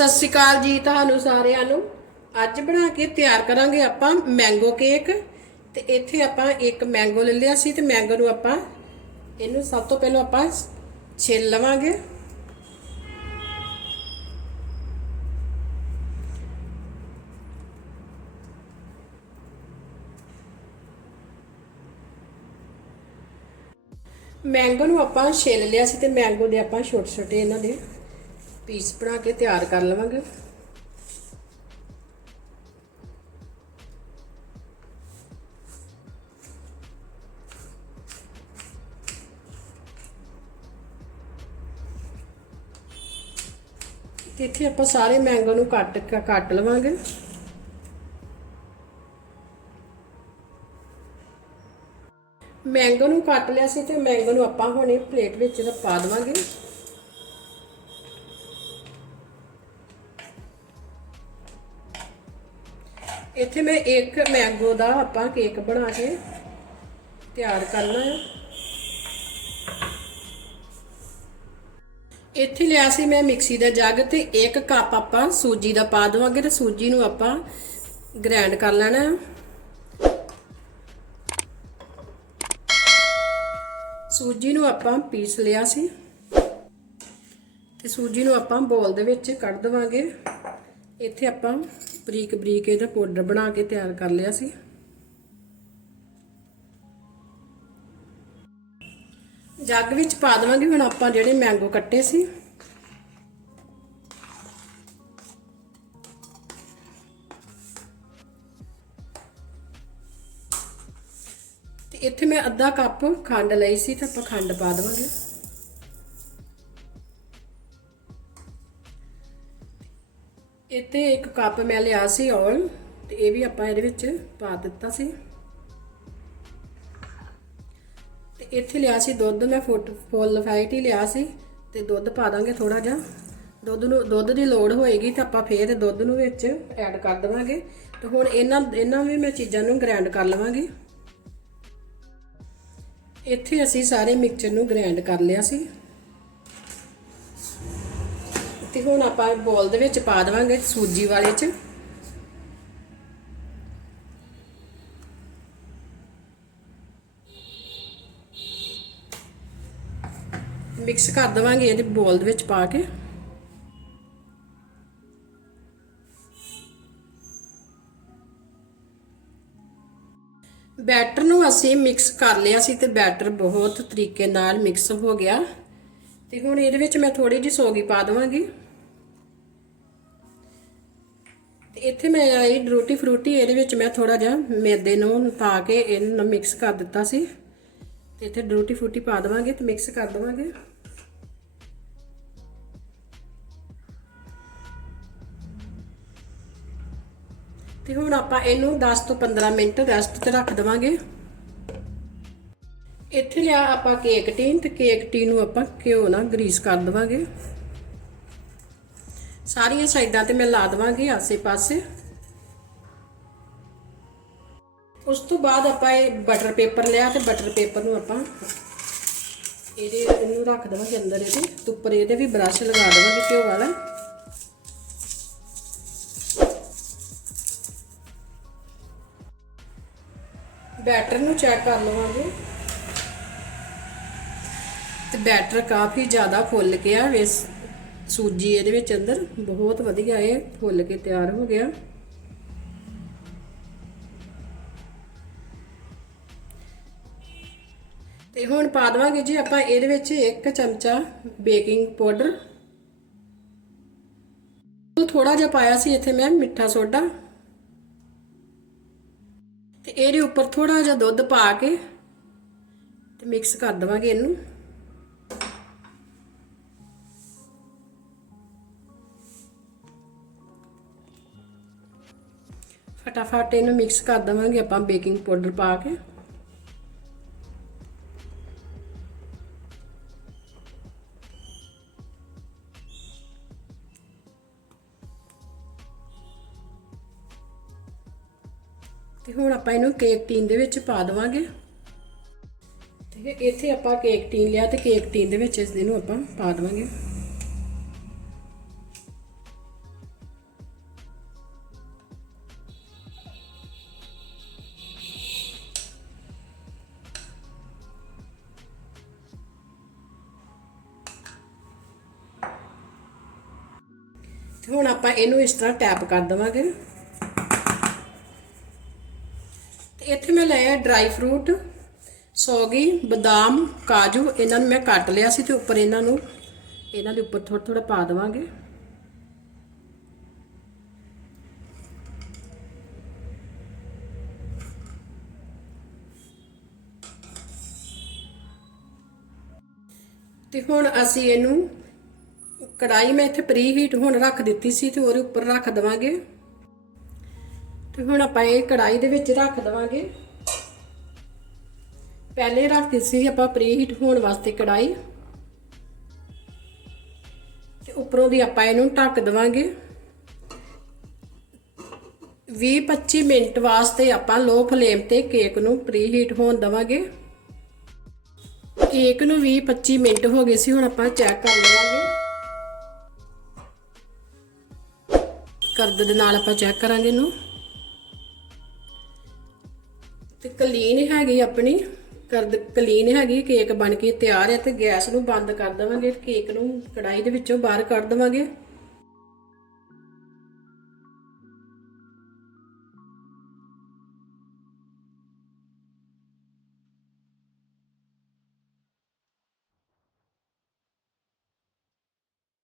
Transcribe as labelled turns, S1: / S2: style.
S1: ਸਤਿ ਸ਼੍ਰੀ ਅਕਾਲ ਜੀ ਤੁਹਾਨੂੰ ਸਾਰਿਆਂ ਨੂੰ। ਅੱਜ ਬਣਾ ਕੇ ਤਿਆਰ ਕਰਾਂਗੇ ਆਪਾਂ ਮੈਂਗੋ ਕੇਕ ਤੇ ਇੱਥੇ ਆਪਾਂ ਇੱਕ ਮੈਂਗੋ ਲੈ ਲਿਆ ਸੀ ਤੇ ਮੈਂਗੋ ਨੂੰ ਆਪਾਂ ਇਹਨੂੰ ਸਭ ਤੋਂ ਪਹਿਲਾਂ ਆਪਾਂ ਛਿੱਲ ਲਵਾਂਗੇ। ਮੈਂਗੋ ਨੂੰ ਆਪਾਂ ਛਿੱਲ ਲਿਆ ਸੀ ਤੇ ਮੈਂਗੋ ਦੇ ਆਪਾਂ ਛੋਟੇ ਛੋਟੇ ਇਹਨਾਂ ਦੇ। ਪੀਸ ਬਣਾ ਕੇ ਤਿਆਰ ਕਰ ਲਵਾਂਗੇ। ਤੇ ਇੱਥੇ ਆਪਾਂ ਸਾਰੇ ਮੈਂਗੋ ਨੂੰ ਕੱਟ ਕੱਟ ਲਵਾਂਗੇ। ਮੈਂਗੋ ਨੂੰ ਕੱਟ ਲਿਆ ਸੀ ਤੇ ਮੈਂਗੋ ਨੂੰ ਆਪਾਂ ਹੁਣ ਇਹ ਪਲੇਟ ਵਿੱਚ ਪਾ ਦੇਵਾਂਗੇ। ਇੱਥੇ ਮੈਂ ਇੱਕ ਮੈਂਗੋ ਦਾ ਆਪਾਂ ਕੇਕ ਬਣਾ ਕੇ ਤਿਆਰ ਕਰਨਾ ਹੈ ਇੱਥੇ ਲਿਆ ਸੀ ਮੈਂ ਮਿਕਸੀ ਦਾ ਜੱਗ ਤੇ ਇੱਕ ਕੱਪ ਆਪਾਂ ਸੂਜੀ ਦਾ ਪਾ ਦੇਵਾਂਗੇ ਤੇ ਸੂਜੀ ਨੂੰ ਆਪਾਂ ਗ੍ਰਾਈਂਡ ਕਰ ਲੈਣਾ ਹੈ ਸੂਜੀ ਨੂੰ ਆਪਾਂ ਪੀਸ ਲਿਆ ਸੀ ਤੇ ਸੂਜੀ ਨੂੰ ਆਪਾਂ ਬੋਲ ਦੇ ਵਿੱਚ ਕੱਢ ਦਵਾਂਗੇ। ਇੱਥੇ ਆਪਾਂ ਬਰੀਕ ਬਰੀਕ ਇਹਦਾ ਪਾਊਡਰ ਬਣਾ ਕੇ ਤਿਆਰ ਕਰ ਲਿਆ ਸੀ। ਜੱਗ ਵਿੱਚ ਪਾ ਦਵਾਂਗੇ, ਹੁਣ ਆਪਾਂ ਜਿਹੜੇ ਮੈਂਗੋ ਕੱਟੇ ਸੀ। ਤੇ ਇੱਥੇ ਮੈਂ ਅੱਧਾ ਕੱਪ ਖੰਡ ਲਈ ਸੀ, ਤੇ ਆਪਾਂ ਖੰਡ ਪਾ ਦਵਾਂਗੇ। ਇੱਥੇ ਇੱਕ ਕੱਪ ਮੈਂ ਲਿਆ ਸੀ ਔਲ, ਤੇ ਇਹ ਵੀ ਆਪਾਂ ਇਹਦੇ ਵਿੱਚ ਪਾ ਦਿੱਤਾ ਸੀ। ਤੇ ਇੱਥੇ ਲਿਆ ਸੀ ਦੁੱਧ, ਮੈਂ ਫੁੱਟ, ਫੁੱਲ ਫਾਈਟ ਹੀ ਲਿਆ ਸੀ, ਤੇ ਦੁੱਧ ਪਾ ਦਾਂਗੇ ਥੋੜਾ ਜਿਹਾ। ਦੁੱਧ ਨੂੰ, ਦੁੱਧ ਦੀ ਲੋੜ ਹੋਏਗੀ ਤਾਂ ਆਪਾਂ ਫੇਰ ਦੁੱਧ ਨੂੰ ਵਿੱਚ ਐਡ ਕਰ ਦੇਵਾਂਗੇ। ਤੇ ਹੁਣ ਇਹਨਾਂ ਇਹਨਾਂ ਵੀ ਮੈਂ ਚੀਜ਼ਾਂ ਨੂੰ ਗ੍ਰਾਈਂਡ ਕਰ ਲਵਾਂਗੀ। ਇੱਥੇ ਅਸੀਂ ਸਾਰੇ ਮਿਕਸਚਰ ਨੂੰ ਗ੍ਰਾਈਂਡ ਕਰ ਲਿਆ ਸੀ। ਤੇ ਹੁਣ ਆਪਾਂ ਬੋਲ ਦੇ ਵਿੱਚ ਪਾ ਦੇਵਾਂਗੇ ਸੂਜੀ ਵਾਲੇ ਚ। ਮਿਕਸ ਕਰ ਦੇਵਾਂਗੇ ਇਹਦੇ ਬੋਲ ਦੇ ਵਿੱਚ ਪਾ ਕੇ। ਬੈਟਰ ਨੂੰ ਅਸੀਂ ਮਿਕਸ ਕਰ ਲਿਆ ਸੀ ਤੇ ਬੈਟਰ ਬਹੁਤ ਤਰੀਕੇ ਨਾਲ ਮਿਕਸ ਹੋ ਗਿਆ। ਤੇ ਹੁਣ ਇਹਦੇ ਵਿੱਚ ਮੈਂ ਥੋੜੀ ਜਿਹੀ ਸੋਗੀ ਪਾ ਦਵਾਂਗੀ। ਇੱਥੇ ਮੈਂ ਆਈ ਡਰੂਟੀ ਫਰੂਟੀ, ਇਹਦੇ ਵਿੱਚ ਮੈਂ ਥੋੜਾ ਜਿਹਾ ਮੈਦੇ ਨੂੰ ਪਾ ਕੇ ਇਹਨੂੰ ਮਿਕਸ ਕਰ ਦਿੱਤਾ ਸੀ। ਤੇ ਇੱਥੇ ਡਰੂਟੀ ਫਰੂਟੀ ਪਾ ਦਵਾਂਗੇ ਤੇ ਮਿਕਸ ਕਰ ਦਵਾਂਗੇ। ਤੇ ਹੁਣ ਆਪਾਂ ਇਹਨੂੰ 10 ਤੋਂ 15 ਮਿੰਟ ਰੈਸਟ ਤੇ ਰੱਖ ਦਵਾਂਗੇ। ਇੱਥੇ ਲਿਆ ਆਪਾਂ ਕੇਕ ਟੀਨ ਤੇ ਕੇਕ ਟੀ ਨੂੰ ਆਪਾਂ ਘਿਓ ਨਾਲ ਗਰੀਸ ਕਰ ਦਵਾਂਗੇ। ਸਾਰੀਆਂ ਸਾਈਡਾਂ ਤੇ ਮੈਂ ਲਾ ਦਵਾਂਗੀ ਆਸੇ-ਪਾਸੇ ਉਸ ਤੋਂ ਬਾਅਦ ਆਪਾਂ ਇਹ ਬਟਰ ਪੇਪਰ ਲਿਆ ਤੇ ਬਟਰ ਪੇਪਰ ਨੂੰ ਆਪਾਂ ਇਹਦੇ, ਇਹਨੂੰ ਰੱਖ ਦਵਾਂਗੇ ਅੰਦਰ ਇਹਦੇ, ਤੇ ਉੱਪਰ ਇਹਦੇ ਵੀ ਬ੍ਰਸ਼ ਲਗਾ ਦਵਾਂਗੇ ਘਿਓ ਵਾਲਾ। ਬੈਟਰ ਨੂੰ ਚੈੱਕ ਕਰ ਲਵਾਂਗੇ। ਤੇ ਬੈਟਰ ਕਾਫੀ ਜ਼ਿਆਦਾ ਫੁੱਲ ਗਿਆ ਵੇਸ ਸੂਜੀ ਇਹਦੇ ਵਿੱਚ ਅੰਦਰ ਬਹੁਤ ਵਧੀਆ ਇਹ ਫੁੱਲ ਕੇ ਤਿਆਰ ਹੋ ਗਿਆ। ਤੇ ਹੁਣ ਪਾ ਦਵਾਂਗੇ ਜੀ ਆਪਾਂ ਇਹਦੇ ਵਿੱਚ ਇੱਕ ਚਮਚਾ ਬੇਕਿੰਗ ਪਾਊਡਰ। ਥੋੜਾ ਜਿਹਾ ਪਾਇਆ ਸੀ ਇੱਥੇ ਮੈਂ ਮਿੱਠਾ ਸੋਡਾ। ਤੇ ਇਹਦੇ ਉੱਪਰ ਥੋੜਾ ਜਿਹਾ ਦੁੱਧ ਪਾ ਕੇ ਤੇ ਮਿਕਸ ਕਰ ਦਵਾਂਗੇ ਇਹਨੂੰ। ਫਟਾਫਟ ਇਹਨੂੰ ਮਿਕਸ ਕਰ ਦਵਾਂਗੇ, ਆਪਾਂ ਬੇਕਿੰਗ ਪਾਊਡਰ ਪਾ ਕੇ। ਤੇ ਹੁਣ ਆਪਾਂ ਇਹਨੂੰ ਕੇਕ ਟੀਨ ਦੇ ਵਿੱਚ ਪਾ ਦਵਾਂਗੇ। ਠੀਕ ਹੈ, ਇੱਥੇ ਆਪਾਂ ਕੇਕ ਟੀਨ ਲਿਆ ਤੇ ਕੇਕ ਟੀਨ ਦੇ ਵਿੱਚ ਇਸ ਨੂੰ ਆਪਾਂ ਪਾ ਦਵਾਂਗੇ। ਹੁਣ ਆਪਾਂ ਇਹਨੂੰ ਇਸ ਤਰ੍ਹਾਂ ਟੈਪ ਕਰ ਦੇਵਾਂਗੇ। ਤੇ ਇੱਥੇ ਮੈਂ ਲਿਆ ਡਰਾਈ ਫਰੂਟ ਸੌਗੀ, ਬਦਾਮ, ਕਾਜੂ, ਇਹਨਾਂ ਨੂੰ ਮੈਂ ਕੱਟ ਲਿਆ ਸੀ ਤੇ ਉੱਪਰ ਇਹਨਾਂ ਨੂੰ, ਇਹਨਾਂ ਦੇ ਉੱਪਰ ਥੋੜਾ ਥੋੜਾ ਪਾ ਦੇਵਾਂਗੇ। ਤੇ ਹੁਣ ਅਸੀਂ ਇਹਨੂੰ ਕੜਾਈ ਮੈਂ ਇੱਥੇ ਪ੍ਰੀ ਹੀਟ ਹੁਣ ਰੱਖ ਦਿੱਤੀ ਸੀ ਤੇ ਉਹਦੇ ਉੱਪਰ ਰੱਖ ਦਵਾਂਗੇ। ਤੇ ਹੁਣ ਆਪਾਂ ਇਹ ਕੜਾਈ ਦੇ ਵਿੱਚ ਰੱਖ ਦਵਾਂਗੇ। ਪਹਿਲੇ ਰੱਖ ਦਿੱਤੀ ਸੀ ਆਪਾਂ ਪ੍ਰੀ ਹੀਟ ਹੋਣ ਵਾਸਤੇ ਕੜਾਈ ਤੇ ਉੱਪਰੋਂ ਦੀ ਆਪਾਂ ਇਹਨੂੰ ਢੱਕ ਦਵਾਂਗੇ। 20-25 ਮਿੰਟ ਵਾਸਤੇ ਆਪਾਂ ਲੋ ਫਲੇਮ ਤੇ ਕੇਕ ਨੂੰ ਪ੍ਰੀ ਹੀਟ ਹੋਣ ਦਵਾਂਗੇ। ਕੇਕ ਨੂੰ 20-25 ਮਿੰਟ ਹੋ ਗਏ ਸੀ, ਹੁਣ ਆਪਾਂ ਚੈੱਕ ਕਰ ਲਵਾਂਗੇ। ਕਰਦ ਦੇ ਨਾਲ ਆਪਾਂ ਚੈੱਕ ਕਰਾਂਗੇ ਇਹਨੂੰ। ਤੇ ਕਲੀਨ ਹੈਗੀ ਆਪਣੀ, ਕਰਦ ਕਲੀਨ ਹੈਗੀ ਕੇਕ ਬਣ ਕੇ ਤਿਆਰ ਹੈ ਤੇ ਗੈਸ ਨੂੰ ਬੰਦ ਕਰ ਦੇਵਾਂਗੇ ਕੇਕ ਨੂੰ ਕੜਾਈ ਦੇ ਵਿੱਚੋਂ ਬਾਹਰ ਕੱਢ ਦੇਵਾਂਗੇ।